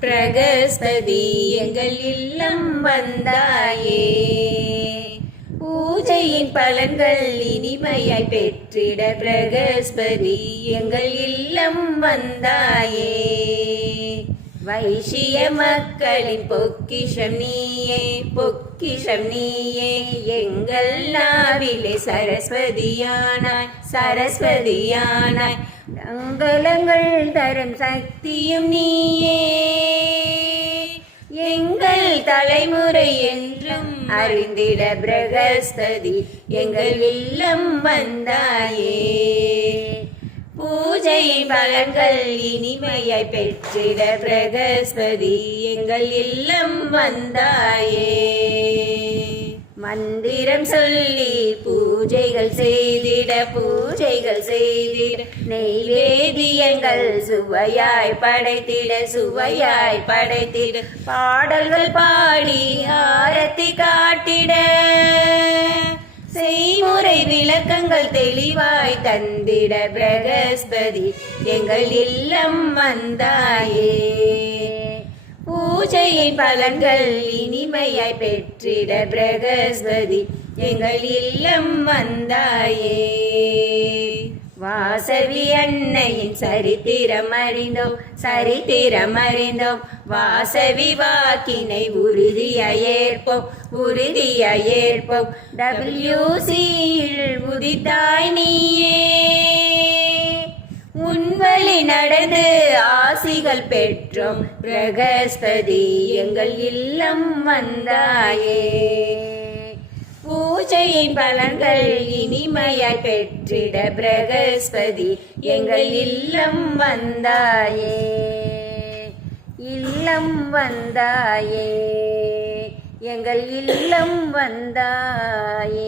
பிரகஸ்பதி எங்கள் இல்லம் வந்தாயே. பூஜையின் பலன்கள் இனிமையாய் பெற்றிட பிரகஸ்பதி எங்கள் இல்லம் வந்தாயே. வைஷிய மக்களின் பொக்கிஷம் நீயே பொக்கிஷம் நீயே. எங்கள் நாவிலே சரஸ்வதியானாய் சரஸ்வதியானாய். மங்களங்கள் தரும் சக்தியும் நீயே. எங்கள் தலைமுறை என்றும் அறிந்திட பிரகஸ்ததி எங்கள் இல்லம் வந்தாயே. பலன்கள் இனிமையை பெற்றிட பிரகஸ்பதி எங்கள் இல்லம் வந்தாயே. மந்திரம் சொல்லி பூஜைகள் செய்திட பூஜைகள் செய்திட நெய்வேதியங்கள் சுவையாய் படைத்திட சுவையாய் படைத்திட பாடல்கள் பாடி உரை விளக்கங்கள் தெளிவாய் தந்திட பிரகஸ்பதி எங்கள் இல்லம் வந்தாயே. பூஜையின் பலன்கள் இனிமையாய் பெற்றிட பிரகஸ்பதி எங்கள் இல்லம் வந்தாயே. வாசவி அன்னையின் சரித்திரம் அறிந்தோம் சரித்திரம் அறிந்தோம். வாசவி வாக்கினை உறுதியாய் ஏற்போம் உறுதியாய் ஏற்போம். டபிள்யூசியில் உதித்தாய் நீயே. உன்வழி நடந்து ஆசிகள் பெற்றோம் பிரகஸ்பதி எங்கள் இல்லம் வந்தாயே. பூஜையின் பலன்கள் இனிமையாய் பெற்றிட பிரகஸ்பதி எங்கள் இல்லம் வந்தாயே. இல்லம் வந்தாயே. எங்கள் இல்லம் வந்தாயே.